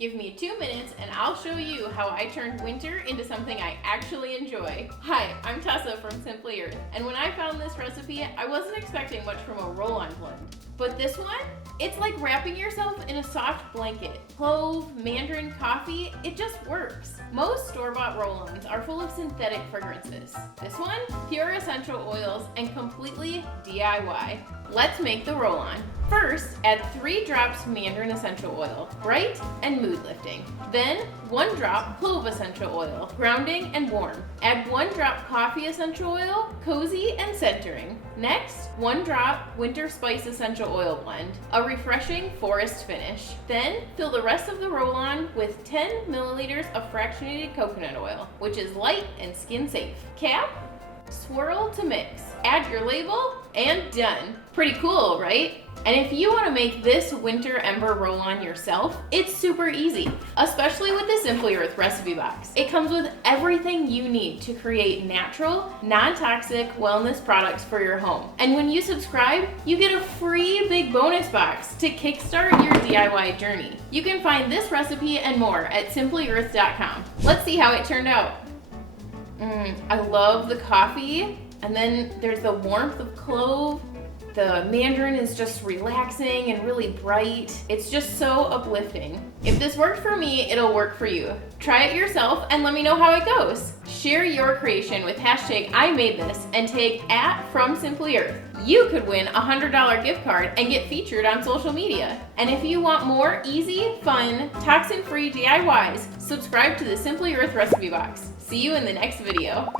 Give me 2 minutes and I'll show you how I turned winter into something I actually enjoy. Hi, I'm Tessa from Simply Earth, and when I found this recipe, I wasn't expecting much from a roll-on blend. But this one, it's like wrapping yourself in a soft blanket. Clove, Mandarin coffee, it just works. Most store-bought roll-ons are full of synthetic fragrances. This one, pure essential oils and completely DIY. Let's make the roll-on. First, add 3 drops Mandarin Essential Oil, bright and mood lifting. Then, 1 drop Clove Essential Oil, grounding and warm. Add 1 drop Coffee Essential Oil, cozy and centering. Next, 1 drop Winter Spice Essential Oil blend, a refreshing forest finish. Then, fill the rest of the roll-on with 10 milliliters of Fractionated Coconut Oil, which is light and skin safe. Cap, swirl to mix. Add your label, and done. Pretty cool, right? And if you want to make this Winter Ember Roll-On yourself, it's super easy, especially with the Simply Earth recipe box. It comes with everything you need to create natural, non-toxic wellness products for your home. And when you subscribe, you get a free big bonus box to kickstart your DIY journey. You can find this recipe and more at simplyearth.com. Let's see how it turned out. I love the coffee, and then there's the warmth of clove. The Mandarin is just relaxing and really bright. It's just so uplifting. If this worked for me, it'll work for you. Try it yourself and let me know how it goes. Share your creation with hashtag #IMadeThis and tag @FromSimplyEarth. You could win a $100 gift card and get featured on social media. And if you want more easy, fun, toxin-free DIYs, subscribe to the Simply Earth recipe box. See you in the next video.